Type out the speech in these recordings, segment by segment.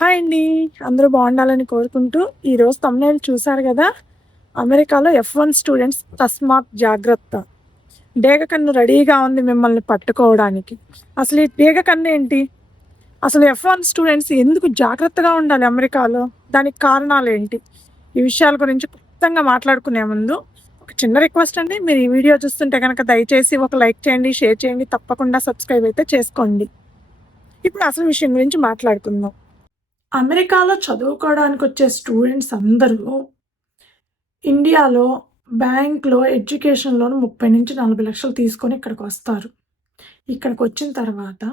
Hi అండి. అందరూ బాగుండాలని కోరుకుంటూ ఈరోజు తమ్ముళ్ళు చూశారు కదా? అమెరికాలో ఎఫ్ వన్ స్టూడెంట్స్ తస్మాత్ జాగ్రత్త. డేగ కన్ను రెడీగా ఉంది మిమ్మల్ని పట్టుకోవడానికి. అసలు ఈ డేగ కన్ను ఏంటి? అసలు ఎఫ్ వన్ స్టూడెంట్స్ ఎందుకు జాగ్రత్తగా ఉండాలి అమెరికాలో? దానికి కారణాలు ఏంటి? ఈ విషయాల గురించి క్లుప్తంగా మాట్లాడుకునే ముందు ఒక చిన్న రిక్వెస్ట్ అండి. మీరు ఈ వీడియో చూస్తుంటే కనుక దయచేసి ఒక లైక్ చేయండి షేర్ చేయండి తప్పకుండా సబ్స్క్రైబ్ అయితే చేసుకోండి. ఇప్పుడు అసలు విషయం గురించి మాట్లాడుకుందాం. అమెరికాలో చదువుకోవడానికి వచ్చే స్టూడెంట్స్ అందరూ ఇండియాలో బ్యాంక్లో ఎడ్యుకేషన్ లోన్ ముప్పై నుంచి నలభై లక్షలు తీసుకొని ఇక్కడికి వస్తారు. ఇక్కడికి వచ్చిన తర్వాత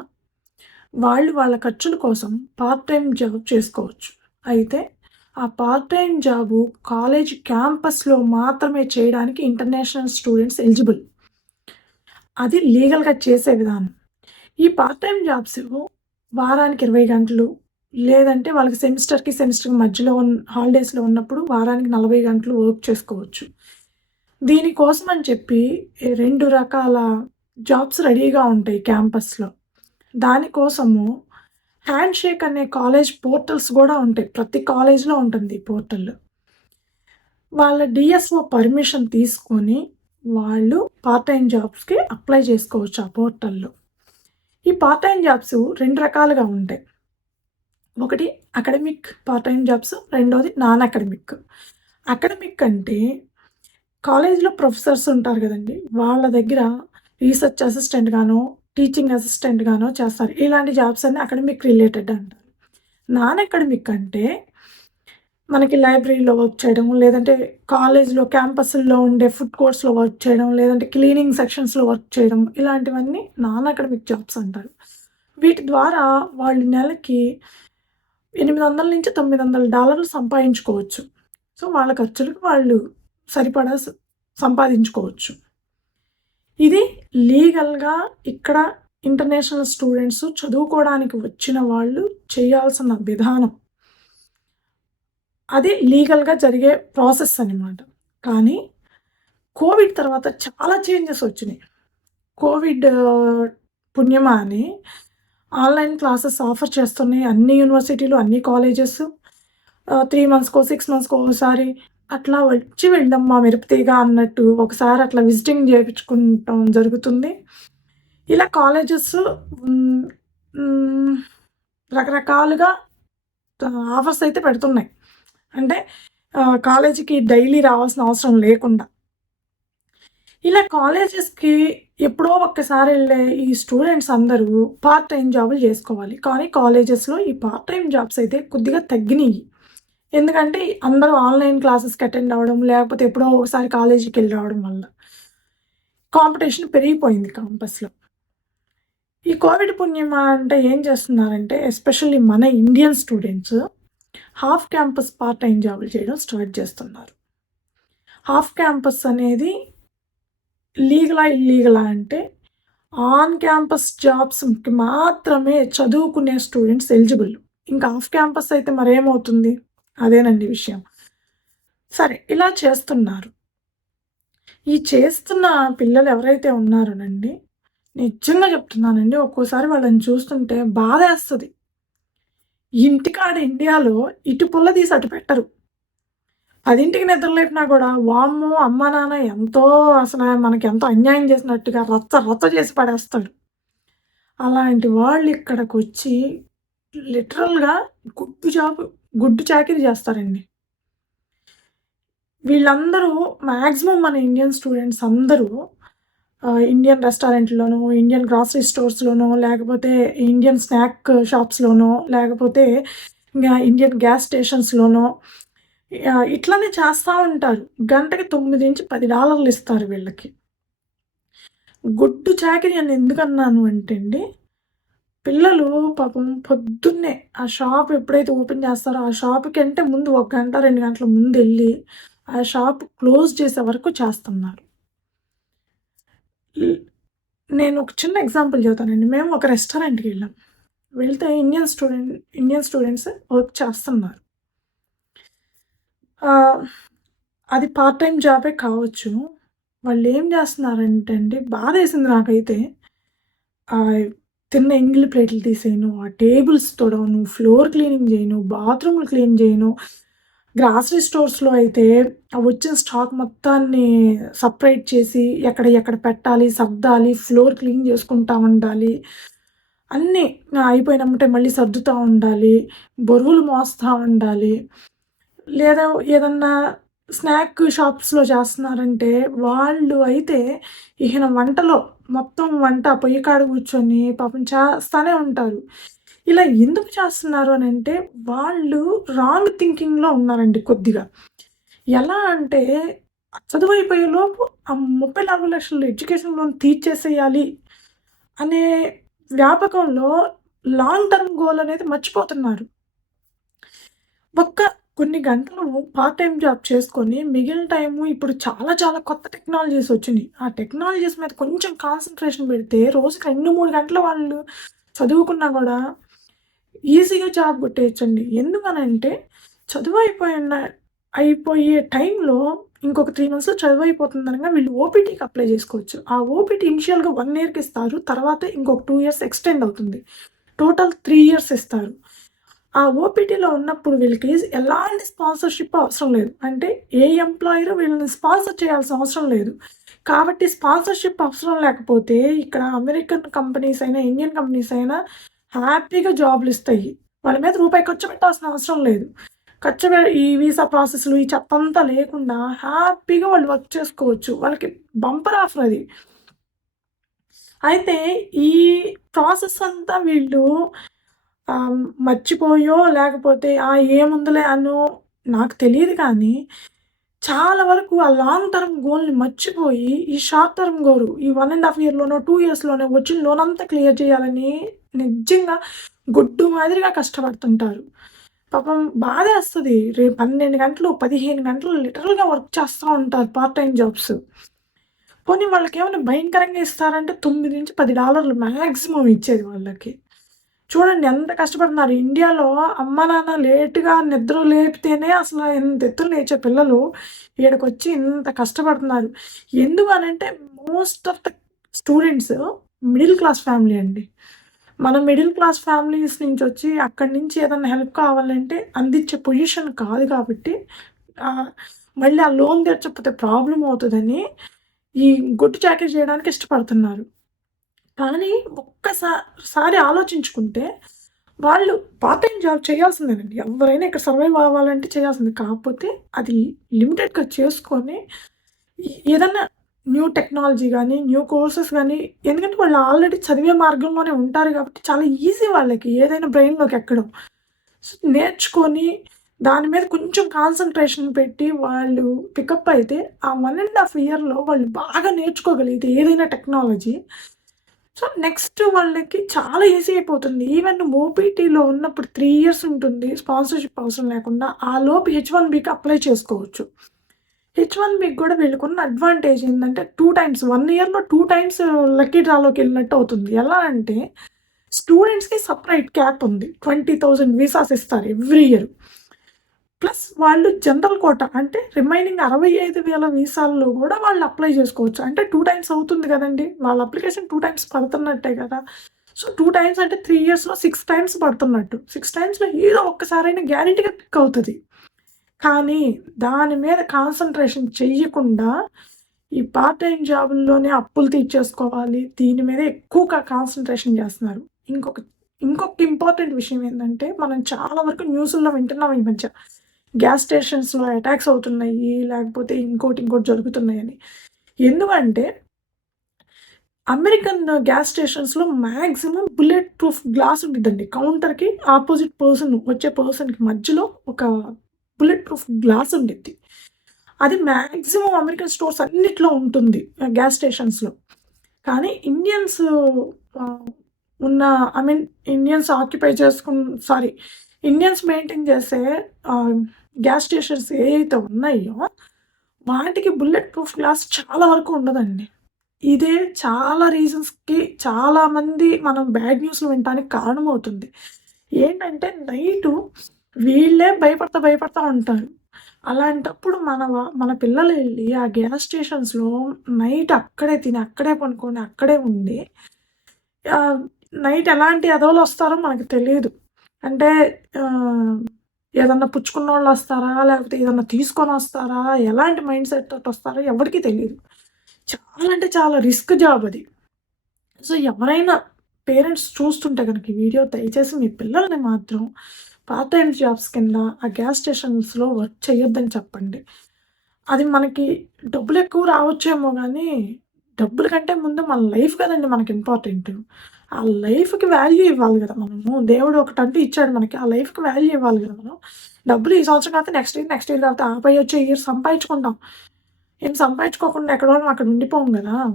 వాళ్ళు వాళ్ళ ఖర్చుల కోసం పార్ట్ టైం జాబ్ చేసుకోవచ్చు. అయితే ఆ పార్ట్ టైం జాబు కాలేజ్ క్యాంపస్లో మాత్రమే చేయడానికి ఇంటర్నేషనల్ స్టూడెంట్స్ ఎలిజిబుల్ అది లీగల్గా చేసే విధానం. ఈ పార్ట్ టైం జాబ్స్ వారానికి ఇరవై గంటలు లేదంటే వాళ్ళకి సెమిస్టర్కి సెమిస్టర్కి మధ్యలో ఉన్న హాలిడేస్లో ఉన్నప్పుడు వారానికి నలభై గంటలు వర్క్ చేసుకోవచ్చు. దీనికోసం అని చెప్పి రెండు రకాల జాబ్స్ రెడీగా ఉంటాయి క్యాంపస్లో దానికోసము హ్యాండ్ షేక్ అనే కాలేజ్ పోర్టల్స్ కూడా ఉంటాయి. ప్రతి కాలేజ్లో ఉంటుంది ఈ పోర్టల్ వాళ్ళ డిఎస్ఓ పర్మిషన్ తీసుకొని వాళ్ళు పార్ట్ టైం జాబ్స్కి అప్లై చేసుకోవచ్చు ఆ పోర్టల్లో ఈ పార్ట్ టైం జాబ్స్ రెండు రకాలుగా ఉంటాయి. ఒకటి అకాడమిక్ పార్ట్ టైం జాబ్స్ రెండోది నాన్ అకాడమిక్ అకాడమిక్ అంటే కాలేజ్లో ప్రొఫెసర్స్ ఉంటారు కదండి వాళ్ళ దగ్గర రీసెర్చ్ అసిస్టెంట్ గానో టీచింగ్ అసిస్టెంట్ గానో చేస్తారు. ఇలాంటి జాబ్స్ అన్ని అకాడమిక్ రిలేటెడ్ అంటారు నాన్ అకాడమిక్ అంటే మనకి లైబ్రరీలో వర్క్ చేయడం లేదంటే కాలేజ్లో క్యాంపస్లో ఉండే ఫుడ్ కోర్ట్స్లో వర్క్ చేయడం లేదంటే క్లీనింగ్ సెక్షన్స్లో వర్క్ చేయడం ఇలాంటివన్నీ నాన్ అకాడమిక్ జాబ్స్ అంటారు. వీటి ద్వారా వాళ్ళు నెలకి ఎనిమిది వందల నుంచి తొమ్మిది వందల డాలర్లు సంపాదించుకోవచ్చు. సో వాళ్ళ ఖర్చులకు వాళ్ళు సరిపడా సంపాదించుకోవచ్చు. ఇది లీగల్గా ఇక్కడ ఇంటర్నేషనల్ స్టూడెంట్స్ చదువుకోవడానికి వచ్చిన వాళ్ళు చేయాల్సిన విధానం. అది లీగల్గా జరిగే ప్రాసెస్ అన్నమాట. కానీ కోవిడ్ తర్వాత చాలా చేంజెస్ వచ్చినాయి. కోవిడ్ పుణ్యమా అని ఆన్లైన్ క్లాసెస్ ఆఫర్ చేస్తున్నాయి. అన్ని యూనివర్సిటీలు అన్ని కాలేజెస్. త్రీ మంత్స్కో సిక్స్ మంత్స్కో ఒకసారి అట్లా వచ్చి వెళ్ళాం మా అన్నట్టు ఒకసారి అట్లా విజిటింగ్ చేయించుకుంటాం జరుగుతుంది. ఇలా కాలేజెస్ రకరకాలుగా ఆఫర్స్ అయితే పెడుతున్నాయి. అంటే కాలేజీకి డైలీ రావాల్సిన అవసరం లేకుండా. ఇలా కాలేజెస్కి ఎప్పుడో ఒక్కసారి వెళ్ళే ఈ స్టూడెంట్స్ అందరూ పార్ట్ టైం జాబులు చేసుకోవాలి. కానీ కాలేజెస్లో ఈ పార్ట్ టైం జాబ్స్ అయితే కొద్దిగా తగ్గినాయి ఎందుకంటే అందరూ ఆన్లైన్ క్లాసెస్కి అటెండ్ అవ్వడం లేకపోతే ఎప్పుడో ఒకసారి కాలేజీకి వెళ్ళి రావడం వల్ల కాంపిటీషన్ పెరిగిపోయింది క్యాంపస్లో ఈ కోవిడ్ పుణ్యమా అంటే ఏం చేస్తున్నారంటే ఎస్పెషల్లీ మన Indian students half campus part time జాబులు చేయడం స్టార్ట్ చేస్తున్నారు. హాఫ్ క్యాంపస్ అనేది లీగలా ఇల్లీగలా అంటే ఆన్ క్యాంపస్ జాబ్స్కి మాత్రమే చదువుకునే స్టూడెంట్స్ ఎలిజిబుల్. ఇంకా ఆఫ్ క్యాంపస్ అయితే మరేమవుతుంది? అదేనండి విషయం. సరే ఇలా చేస్తున్నారు. ఈ చేస్తున్న పిల్లలు ఎవరైతే ఉన్నారోనండి నిజంగా చెప్తున్నానండి ఒక్కోసారి వాళ్ళని చూస్తుంటే బాధ వేస్తుంది ఇంటికాడ ఇండియాలో ఇటు పుల్ల తీసి అటు పెట్టరు. పదింటికి నిద్రలేపినా కూడా వామ్మో అమ్మ నాన్న ఎంతో అసలు మనకి ఎంతో అన్యాయం చేసినట్టుగా రచ్చ రచ్చ చేసి పడేస్తాడు. అలాంటి వాళ్ళు ఇక్కడికి వచ్చి లిటరల్గా గుడ్డు జాబ్ గుడ్డు చాకిరీ చేస్తారండి. వీళ్ళందరూ మ్యాక్సిమం మన ఇండియన్ స్టూడెంట్స్ అందరూ ఇండియన్ రెస్టారెంట్లోనూ ఇండియన్ గ్రాసరీ స్టోర్స్లోనో లేకపోతే ఇండియన్ స్నాక్ షాప్స్లోనో లేకపోతే ఇంకా ఇండియన్ గ్యాస్ స్టేషన్స్లోనో ఇట్లానే చేస్తూ ఉంటారు. గంటకి తొమ్మిది నుంచి పది డాలర్లు ఇస్తారు వీళ్ళకి. గుడ్డు చాకిరి అని ఎందుకన్నాను అంటే అండి పిల్లలు పాపం పొద్దున్నే ఆ షాప్ ఎప్పుడైతే ఓపెన్ చేస్తారో ఆ షాప్కి అంటే ముందు ఒక గంట రెండు గంటల ముందు వెళ్ళి ఆ షాప్ క్లోజ్ చేసే వరకు చేస్తున్నారు. నేను ఒక చిన్న ఎగ్జాంపుల్ చెబుతానండి. మేము ఒక రెస్టారెంట్కి వెళ్ళాం. వెళ్తే Indian student Indian students work చేస్తున్నారు. అది పార్ట్ టైం జాబే కావచ్చు. వాళ్ళు ఏం చేస్తున్నారంటే అండి బాధ వేసింది నాకైతే తిన్న ఎంగిలి ప్లేట్లు తీసేయను ఆ టేబుల్స్ తొడవను ఫ్లోర్ క్లీనింగ్ చేయను బాత్రూమ్లు క్లీన్ చేయను. గ్రాసరీ స్టోర్స్లో అయితే వచ్చిన స్టాక్ మొత్తాన్ని సపరేట్ చేసి ఎక్కడ ఎక్కడ పెట్టాలి సర్దాలి ఫ్లోర్ క్లీన్ చేసుకుంటా ఉండాలి. అన్నీ అయిపోయినమ్మంటే మళ్ళీ సర్దుతూ ఉండాలి బరువులు మోస్తూ ఉండాలి. లేదా ఏదన్నా స్నాక్ షాప్స్లో చేస్తున్నారంటే వాళ్ళు అయితే ఈయన వంటలో మొత్తం వంట పొయ్యి కాడ కూర్చొని పాపం చేస్తూనే ఉంటారు. ఇలా ఎందుకు చేస్తున్నారు అని అంటే వాళ్ళు రాంగ్ థింకింగ్లో ఉన్నారండి కొద్దిగా. ఎలా అంటే చదువు లోపు ఆ ముప్పై నాలుగు లక్షల ఎడ్యుకేషన్ లోన్ తీర్చేసేయాలి అనే వ్యాపకంలో లాంగ్ టర్మ్ గోల్ అనేది మర్చిపోతున్నారు. ఒక్క కొన్ని గంటలు పార్ట్ టైం జాబ్ చేసుకొని మిగిలిన టైము ఇప్పుడు చాలా చాలా కొత్త టెక్నాలజీస్ వచ్చినాయి. ఆ టెక్నాలజీస్ మీద కొంచెం కాన్సన్ట్రేషన్ పెడితే రోజుకి రెండు మూడు గంటలు వాళ్ళు చదువుకున్నా కూడా ఈజీగా జాబ్ కొట్టేయచ్చండి. ఎందుకనంటే చదువు అయిపోయిన అయిపోయే టైంలో ఇంకొక త్రీ మంత్స్లో చదువు అయిపోతుంది అనగా వీళ్ళు ఓపీటీకి అప్లై చేసుకోవచ్చు. ఆ ఓపీటీ ఇనిషియల్గా వన్ ఇయర్కి ఇస్తారు తర్వాత ఇంకొక టూ ఇయర్స్ ఎక్స్టెండ్ అవుతుంది. టోటల్ త్రీ ఇయర్స్ ఇస్తారు. ఆ ఓపీటీలో ఉన్నప్పుడు వీళ్ళకి ఎలాంటి స్పాన్సర్షిప్ అవసరం లేదు. అంటే ఏ ఎంప్లాయర్ వీళ్ళని స్పాన్సర్ చేయాల్సిన అవసరం లేదు. కాబట్టి స్పాన్సర్షిప్ అవసరం లేకపోతే ఇక్కడ అమెరికన్ కంపెనీస్ అయినా ఇండియన్ కంపెనీస్ అయినా హ్యాపీగా జాబ్లు ఇస్తాయి. వాళ్ళ మీద రూపాయి ఖర్చు పెట్టాల్సిన అవసరం లేదు. ఖర్చు ఈ వీసా ప్రాసెస్లు ఈ చెత్త అంతా లేకుండా హ్యాపీగా వాళ్ళు వర్క్ చేసుకోవచ్చు. వాళ్ళకి బంపర్ ఆఫర్ అది. అయితే ఈ ప్రాసెస్ అంతా వీళ్ళు మర్చిపోయో లేకపోతే ఆ ఏముందిలే అనో నాకు తెలియదు కానీ చాలా వరకు ఆ లాంగ్ టర్మ్ గోల్ని మర్చిపోయి ఈ షార్ట్ టర్మ్ గోల్ ఈ వన్ అండ్ హాఫ్ ఇయర్లోనో టూ ఇయర్స్లోనే వచ్చిన లోన్ అంతా క్లియర్ చేయాలని నిజంగా గుడ్డు మాదిరిగా కష్టపడుతుంటారు. పాపం బాధే వస్తుంది. రేపు పన్నెండు గంటలు పదిహేను గంటలు లిటరల్గా వర్క్ చేస్తూ ఉంటారు పార్ట్ టైం జాబ్స్. పోనీ వాళ్ళకి ఏమైనా భయంకరంగా ఇస్తారంటే తొమ్మిది నుంచి పది డాలర్లు మ్యాక్సిమం ఇచ్చేది వాళ్ళకి. చూడండి ఎంత కష్టపడుతున్నారు. ఇండియాలో అమ్మ నాన్న లేటుగా నిద్ర లేపితేనే అసలు ఎంత ఎత్తులు లేచే పిల్లలు ఇక్కడికి వచ్చి ఇంత కష్టపడుతున్నారు. ఎందుకు అని అంటే most of the students middle class family అండి. మన మిడిల్ క్లాస్ ఫ్యామిలీస్ నుంచి వచ్చి అక్కడి నుంచి ఏదైనా హెల్ప్ కావాలంటే అందించే పొజిషన్ కాదు కాబట్టి మళ్ళీ ఆ లోన్ తెచ్చకపోతే ప్రాబ్లం అవుతుందని ఈ గుడ్డు చాకరీ చేయడానికి ఇష్టపడుతున్నారు. కానీ ఒక్కసారి ఆలోచించుకుంటే వాళ్ళు పార్ట్ టైం జాబ్ చేయాల్సిందేనండి. ఎవరైనా ఇక్కడ సర్వైవ్ అవ్వాలంటే చేయాల్సింది. కాకపోతే అది లిమిటెడ్గా చేసుకొని ఏదైనా ఏదన్నా న్యూ టెక్నాలజీ కానీ న్యూ కోర్సెస్ కానీ ఎందుకంటే వాళ్ళు ఆల్రెడీ చదివే మార్గంలోనే ఉంటారు కాబట్టి చాలా ఈజీ వాళ్ళకి ఏదైనా బ్రెయిన్లోకి ఎక్కడం. సో నేర్చుకొని దాని మీద కొంచెం కాన్సన్ట్రేషన్ పెట్టి వాళ్ళు పికప్ అయితే ఆ వన్ అండ్ హాఫ్ ఇయర్లో వాళ్ళు బాగా నేర్చుకోగలిగితే ఏదైనా టెక్నాలజీ సో నెక్స్ట్ వాళ్ళకి చాలా ఈజీ అయిపోతుంది. ఈవెన్ ఓపీటీలో ఉన్నప్పుడు త్రీ ఇయర్స్ ఉంటుంది స్పాన్సర్షిప్ అవసరం లేకుండా. ఆ లోపు హెచ్ వన్ బీకి అప్లై చేసుకోవచ్చు. హెచ్ వన్ బీకి కూడా వీళ్ళకున్న అడ్వాంటేజ్ ఏంటంటే టూ టైమ్స్ వన్ ఇయర్లో టూ టైమ్స్ లక్కీ డ్రాలోకి వెళ్ళినట్టు అవుతుంది. ఎలా అంటే స్టూడెంట్స్కి సపరేట్ క్యాప్ ఉంది. ట్వంటీ థౌజండ్ వీసాస్ ఇస్తారు ఎవ్రీ ఇయర్ ప్లస్ వాళ్ళు జనరల్ కోట అంటే రిమైనింగ్ అరవై ఐదు వేల వీసాల్లో కూడా వాళ్ళు అప్లై చేసుకోవచ్చు. అంటే టూ టైమ్స్ అవుతుంది కదండి. వాళ్ళ అప్లికేషన్ టూ టైమ్స్ పడుతున్నట్టే కదా. సో టూ టైమ్స్ అంటే త్రీ ఇయర్స్లో సిక్స్ టైమ్స్ పడుతున్నట్టు. సిక్స్ టైమ్స్లో ఏదో ఒక్కసారైనా గ్యారంటీగా పిక్ అవుతుంది. కానీ దాని మీద కాన్సన్ట్రేషన్ చెయ్యకుండా ఈ పార్ట్ టైం జాబుల్లోనే అప్పులు తీర్చేసుకోవాలి. దీని మీద ఎక్కువగా కాన్సన్ట్రేషన్ చేస్తున్నారు. ఇంకొక ఇంకొక ఇంపార్టెంట్ విషయం ఏంటంటే మనం చాలా వరకు న్యూస్లో వింటున్నాం ఈ మధ్య. గ్యాస్ స్టేషన్స్లో అటాక్స్ అవుతున్నాయి లేకపోతే ఇంకోటి ఇంకోటి జరుగుతున్నాయని ఎందుకంటే అమెరికన్ గ్యాస్ స్టేషన్స్లో మ్యాక్సిమం బుల్లెట్ ప్రూఫ్ గ్లాస్ ఉంటుందండి. కౌంటర్కి ఆపోజిట్ పర్సన్ వచ్చే పర్సన్కి మధ్యలో ఒక బుల్లెట్ ప్రూఫ్ గ్లాస్ ఉండిద్ది. అది మ్యాక్సిమం అమెరికన్ స్టోర్స్ అన్నిట్లో ఉంటుంది గ్యాస్ స్టేషన్స్లో కానీ ఇండియన్స్ ఉన్న ఐ మీన్ ఇండియన్స్ ఆక్యుపై చేసుకున్న సారీ ఇండియన్స్ మెయింటైన్ చేసే గ్యాస్ స్టేషన్స్ ఏ అయితే ఉన్నాయో వాటికి బుల్లెట్ ప్రూఫ్ గ్లాస్ చాలా వరకు ఉండదండి. ఇదే చాలా రీజన్స్కి చాలామంది మనం బ్యాడ్ న్యూస్లు వినడానికి కారణమవుతుంది. ఏంటంటే నైటు వీళ్ళే భయపడతా భయపడతా ఉంటారు. అలాంటప్పుడు మన మన పిల్లలు వెళ్ళి ఆ గ్యాస్ స్టేషన్స్లో నైట్ అక్కడే తిని అక్కడే పనుకొని అక్కడే ఉండి నైట్ ఎలాంటి అదవులు వస్తారో మనకు తెలియదు. అంటే ఏదన్నా పుచ్చుకున్న వాళ్ళు వస్తారా? లేకపోతే ఏదన్నా తీసుకొని వస్తారా? ఎలాంటి మైండ్ సెట్ తోటి వస్తారా ఎవరికీ తెలియదు చాలా అంటే చాలా రిస్క్ జాబ్ అది. సో ఎవరైనా పేరెంట్స్ చూస్తుంటే కనుక ఈ వీడియో దయచేసి మీ పిల్లల్ని మాత్రం పార్ట్ టైం జాబ్స్ కింద ఆ గ్యాస్ స్టేషన్స్లో వర్క్ చేయొద్దని చెప్పండి. అది మనకి డబ్బులు ఎక్కువ రావచ్చేమో కానీ డబ్బుల కంటే ముందు మన లైఫ్ కదండి మనకి ఇంపార్టెంట్. ఆ లైఫ్కి వాల్యూ ఇవ్వాలి కదా మనము దేవుడు ఒకటంటూ ఇచ్చాడు మనకి. ఆ లైఫ్కి వాల్యూ ఇవ్వాలి కదా మనం. డబ్బులు ఈ సంవత్సరం కాకపోతే నెక్స్ట్ ఇయర్ నెక్స్ట్ ఇయర్ కాకపోతే ఆపై వచ్చే ఇయర్ సంపాదించుకుంటాం. ఏం సంపాదించుకోకుండా ఎక్కడో అక్కడ ఉండిపోం కదా.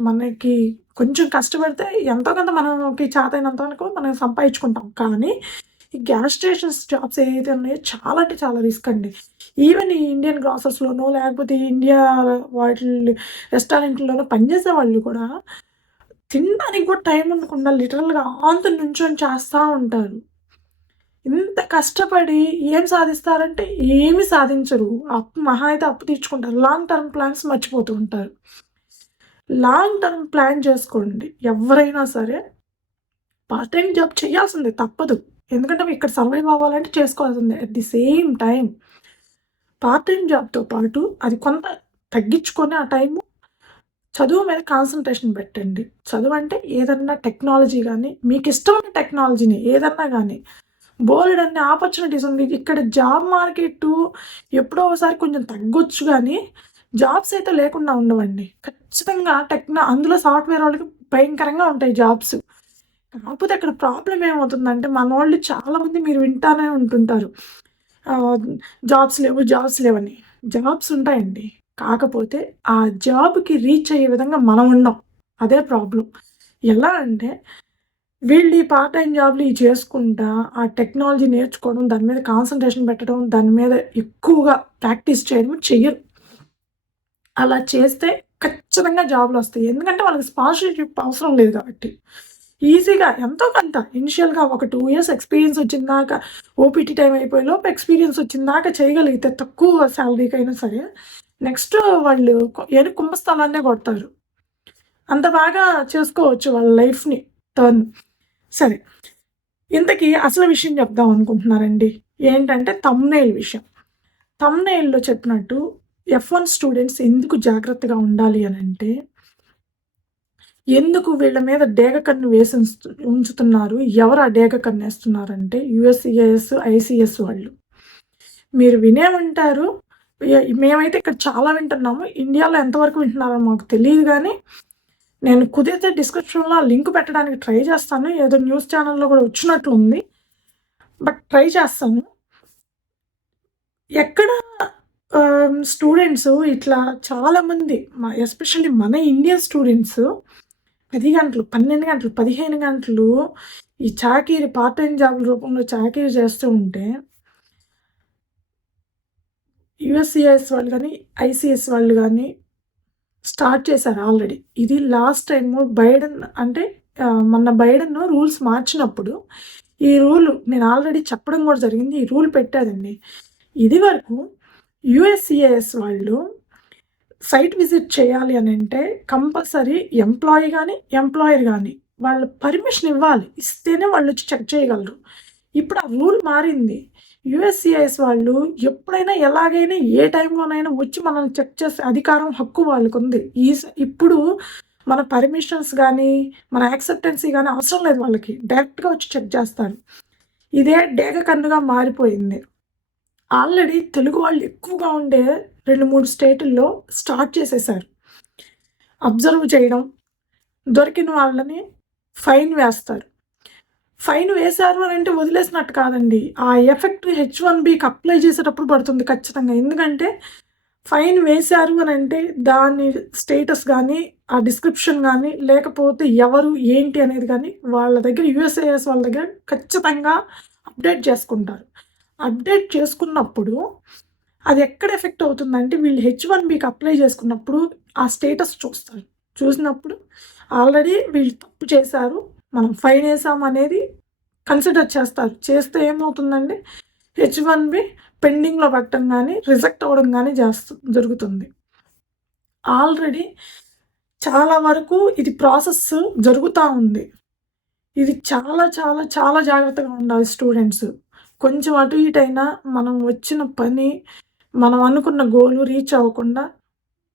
మనకి కొంచెం కష్టపడితే ఎంతో కొంత మనకి చేతైనంత వరకు మనం సంపాదించుకుంటాం. కానీ ఈ గ్యాస్ స్టేషన్స్ జాబ్స్ ఏదైతే ఉన్నాయో చాలా అంటే చాలా రిస్క్ అండి. ఈవెన్ ఈ ఇండియన్ గ్రాసెస్లోనో లేకపోతే ఇండియా వాటి రెస్టారెంట్లోనో పనిచేసే వాళ్ళు కూడా తినడానికి కూడా టైం ఉండకుండా లిటరల్గా ఆంత నుంచొని చేస్తూ ఉంటారు. ఇంత కష్టపడి ఏం సాధిస్తారంటే ఏమి సాధించరు. అప్పు మహా అయితే అప్పు తీర్చుకుంటారు. లాంగ్ టర్మ్ ప్లాన్స్ మర్చిపోతూ ఉంటారు. లాంగ్ టర్మ్ ప్లాన్ చేసుకోండి. ఎవరైనా సరే పార్ట్ టైం జాబ్ చేయాల్సిందే తప్పదు. ఎందుకంటే ఇక్కడ సర్వైవ్ అవ్వాలంటే చేసుకోవాల్సిందే. At the same time part time జాబ్తో పాటు అది కొంత తగ్గించుకొని ఆ టైము చదువు మీద కాన్సన్ట్రేషన్ పెట్టండి. చదువు అంటే ఏదన్నా టెక్నాలజీ కానీ మీకు ఇష్టమైన టెక్నాలజీని ఏదన్నా కానీ బోలెడ్ అన్ని ఆపర్చునిటీస్ ఉంది. ఇక్కడ జాబ్ మార్కెట్ ఎప్పుడో ఒకసారి కొంచెం తగ్గొచ్చు కానీ జాబ్స్ అయితే లేకుండా ఉండవండి. ఖచ్చితంగా టెక్నా అందులో సాఫ్ట్వేర్ వాళ్ళకి భయంకరంగా ఉంటాయి జాబ్స్ కాకపోతే అక్కడ ప్రాబ్లం ఏమవుతుందంటే మన వాళ్ళు చాలామంది మీరు వింటానే ఉంటుంటారు. జాబ్స్ లేవు జాబ్స్ లేవని. జాబ్స్ ఉంటాయండి. కాకపోతే ఆ జాబ్కి రీచ్ అయ్యే విధంగా మనం ఉండం. అదే ప్రాబ్లం. ఎలా అంటే వీళ్ళు ఈ పార్ట్ టైం జాబ్లు ఇవి చేసుకుంటా ఆ టెక్నాలజీ నేర్చుకోవడం దాని మీద కాన్సన్ట్రేషన్ పెట్టడం దాని మీద ఎక్కువగా ప్రాక్టీస్ చేయడం చెయ్యరు. అలా చేస్తే ఖచ్చితంగా జాబ్లు వస్తాయి. ఎందుకంటే వాళ్ళకి స్పాన్సర్షిప్ అవసరం లేదు కాబట్టి. ఈజీగా ఎంతో కొంత ఇనిషియల్గా ఒక టూ ఇయర్స్ ఎక్స్పీరియన్స్ వచ్చిందాక ఓపీటీ టైం అయిపోయే లోపు ఎక్స్పీరియన్స్ వచ్చిందాక చేయగలిగితే తక్కువ శాలరీకి అయినా సరే నెక్స్ట్ వాళ్ళు ఏది కుంభస్థలాన్నే కొడతారు. అంత బాగా చేసుకోవచ్చు వాళ్ళ లైఫ్ని టర్న్. సరే. ఇంతకీ అసలు విషయం చెప్దాం అనుకుంటున్నారండి. ఏంటంటే తమ్నేల్ విషయం. తమ్నేల్లో చెప్పినట్టు ఎఫ్ వన్ స్టూడెంట్స్ ఎందుకు జాగ్రత్తగా ఉండాలి అని అంటే ఎందుకు వీళ్ళ మీద డేగ కన్ను వేసి ఉంచు- ఉంచుతున్నారు? ఎవరు ఆ డేగ కన్ను వేస్తున్నారంటే యుఎస్ఈఎస్ ఐసిఎస్ వాళ్ళు. మీరు వినే ఉంటారు మేమైతే ఇక్కడ చాలా వింటున్నాము. ఇండియాలో ఎంతవరకు వింటున్నారో మాకు తెలియదు కానీ నేను కుదిరితే డిస్క్రిప్షన్లో లింక్ పెట్టడానికి ట్రై చేస్తాను. ఏదో న్యూస్ ఛానల్లో కూడా వచ్చినట్లు ఉంది. బట్ ట్రై చేస్తాను. ఎక్కడ స్టూడెంట్స్ ఇట్లా చాలామంది ఎస్పెషల్లీ మన ఇండియన్ స్టూడెంట్స్ పది గంటలు పన్నెండు గంటలు పదిహేను గంటలు ఈ చాకీరి పార్ట్ టైం జాబ్ రూపంలో చాకీరి చేస్తూ ఉంటే యుఎస్సిఎస్ వాళ్ళు కానీ ఐసిఎస్ వాళ్ళు కానీ స్టార్ట్ చేశారు ఆల్రెడీ. ఇది లాస్ట్ టైం బైడెన్ అంటే మొన్న బైడెన్ రూల్స్ మార్చినప్పుడు ఈ రూల్ నేను ఆల్రెడీ చెప్పడం కూడా జరిగింది ఈ రూల్ పెట్టారండి. ఇది వరకు యుఎస్సిఎస్ వాళ్ళు సైట్ విజిట్ చేయాలి అని అంటే కంపల్సరీ ఎంప్లాయీ కానీ ఎంప్లాయర్ కానీ వాళ్ళు పర్మిషన్ ఇవ్వాలి. ఇస్తేనే వాళ్ళు వచ్చి చెక్ చేయగలరు. ఇప్పుడు ఆ రూల్ మారింది. యుఎస్సిఐఎస్ వాళ్ళు ఎప్పుడైనా ఎలాగైనా ఏ టైంలోనైనా వచ్చి మనల్ని చెక్ చేసే అధికారం హక్కు వాళ్ళకు ఉంది ఈ ఇప్పుడు మన పర్మిషన్స్ కానీ మన యాక్సెప్టెన్సీ కానీ అవసరం లేదు వాళ్ళకి. డైరెక్ట్గా వచ్చి చెక్ చేస్తారు. ఇదే డేగ కన్నుగా మారిపోయింది. ఆల్రెడీ తెలుగు వాళ్ళు ఎక్కువగా ఉండే రెండు మూడు స్టేటుల్లో స్టార్ట్ చేసేసారు. అబ్జర్వ్ చేయడం దొరికిన వాళ్ళని ఫైన్ వేస్తారు. ఫైన్ వేశారు అని అంటే వదిలేసినట్టు కాదండి. ఆ ఎఫెక్ట్ హెచ్ వన్ బికి అప్లై చేసేటప్పుడు పడుతుంది ఖచ్చితంగా. ఎందుకంటే ఫైన్ వేశారు అని అంటే దాని స్టేటస్ కానీ ఆ డిస్క్రిప్షన్ కానీ లేకపోతే ఎవరు ఏంటి అనేది కానీ వాళ్ళ దగ్గర యుఎస్ఏఎస్ వాళ్ళ దగ్గర ఖచ్చితంగా అప్డేట్ చేసుకుంటారు. అప్డేట్ చేసుకున్నప్పుడు అది ఎక్కడ ఎఫెక్ట్ అవుతుందంటే వీళ్ళు హెచ్ వన్ బీకి అప్లై చేసుకున్నప్పుడు ఆ స్టేటస్ చూస్తారు. చూసినప్పుడు ఆల్రెడీ వీళ్ళు తప్పు చేశారు. మనం ఫైన్ వేసాం అనేది కన్సిడర్ చేస్తారు. చేస్తే ఏమవుతుందండి హెచ్ వన్ బి పెండింగ్లో పెట్టడం కానీ రిజెక్ట్ అవ్వడం కానీ చేస్తు జరుగుతుంది. ఆల్రెడీ చాలా వరకు ఇది ప్రాసెస్ జరుగుతూ ఉంది. ఇది చాలా చాలా చాలా జాగ్రత్తగా ఉండాలి స్టూడెంట్స్ కొంచెం అటు ఇటు అయినా మనం వచ్చిన పని మనం అనుకున్న గోలు రీచ్ అవ్వకుండా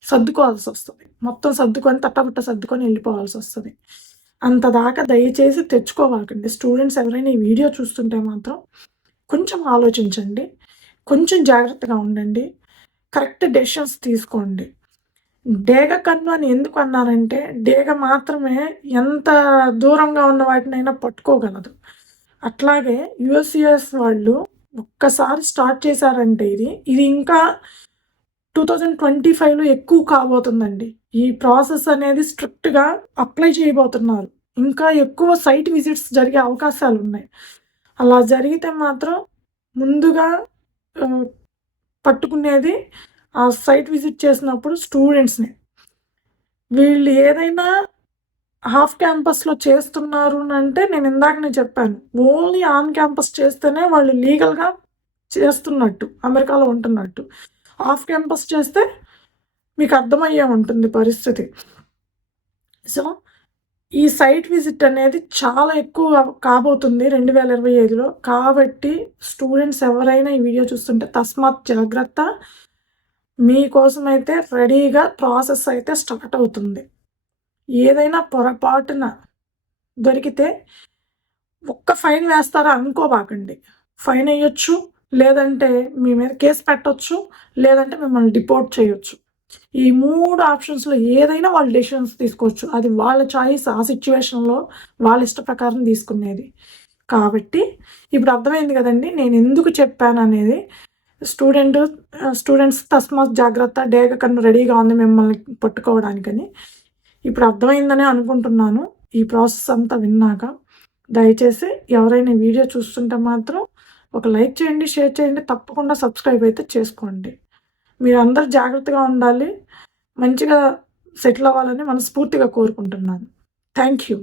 సర్దుకోవాల్సి వస్తుంది. మొత్తం సర్దుకొని తట్టబుట్ట సర్దుకొని వెళ్ళిపోవాల్సి వస్తుంది. అంత దాకా దయచేసి తెచ్చుకోవాలండి. స్టూడెంట్స్ ఎవరైనా ఈ వీడియో చూస్తుంటే మాత్రం కొంచెం ఆలోచించండి. కొంచెం జాగ్రత్తగా ఉండండి. కరెక్ట్ డెసిషన్స్ తీసుకోండి. డేగ కన్ను అని ఎందుకు అన్నారంటే డేగ మాత్రమే ఎంత దూరంగా ఉన్న వాటినైనా పట్టుకోగలదు. అట్లాగే యుఎస్యుఎస్ వాళ్ళు ఒక్కసారి స్టార్ట్ చేశారంటే ఇది ఇది ఇంకా టూ థౌజండ్ ట్వంటీ ఫైవ్లో ఎక్కువ కాబోతుందండి. ఈ ప్రాసెస్ అనేది స్ట్రిక్ట్గా అప్లై చేయబోతున్నారు. ఇంకా ఎక్కువ సైట్ విజిట్స్ జరిగే అవకాశాలు ఉన్నాయి. అలా జరిగితే మాత్రం ముందుగా పట్టుకునేది ఆ సైట్ విజిట్ చేసినప్పుడు స్టూడెంట్స్ని. వీళ్ళు ఏదైనా హాఫ్ క్యాంపస్లో చేస్తున్నారు అని అంటే నేను ఇందాకనే చెప్పాను. ఓన్లీ ఆన్ క్యాంపస్ చేస్తేనే వాళ్ళు లీగల్గా చేస్తున్నట్టు అమెరికాలో ఉంటున్నట్టు. ఆఫ్ క్యాంపస్ చేస్తే మీకు అర్థమయ్యే ఉంటుంది పరిస్థితి. సో ఈ సైట్ విజిట్ అనేది చాలా ఎక్కువ కాబోతుంది రెండు వేల ఇరవై ఐదులో. కాబట్టి స్టూడెంట్స్ ఎవరైనా ఈ వీడియో చూస్తుంటే తస్మాత్ జాగ్రత్త. మీకోసం అయితే రెడీగా ప్రాసెస్ అయితే స్టార్ట్ అవుతుంది. ఏదైనా పొరపాటున దొరికితే ఒక్క ఫైన్ వేస్తారా అనుకోబాకండి. ఫైన్ వేయొచ్చు లేదంటే మీ మీద కేసు పెట్టొచ్చు లేదంటే మిమ్మల్ని డిపోర్ట్ చేయొచ్చు. ఈ మూడు ఆప్షన్స్లో ఏదైనా వాళ్ళు డెసిషన్స్ తీసుకోవచ్చు. అది వాళ్ళ చాయిస్ ఆ సిచ్యువేషన్లో వాళ్ళ ఇష్ట ప్రకారం తీసుకునేది. కాబట్టి ఇప్పుడు అర్థమైంది కదండి నేను ఎందుకు చెప్పాను అనేది. స్టూడెంట్ స్టూడెంట్స్ తస్మాత్ జాగ్రత్త డేగ కన్ను రెడీగా ఉంది మిమ్మల్ని పట్టుకోవడానికని. ఇప్పుడు అర్థమైందని అనుకుంటున్నాను ఈ ప్రాసెస్ అంతా విన్నాక. దయచేసి ఎవరైనా వీడియో చూస్తుంటే మాత్రం ఒక లైక్ చేయండి షేర్ చేయండి తప్పకుండా సబ్స్క్రైబ్ అయితే చేసుకోండి. మీరు అందరు జాగ్రత్తగా ఉండాలి మంచిగా సెటిల్ అవ్వాలని మనస్ఫూర్తిగా కోరుకుంటున్నాను. Thank you.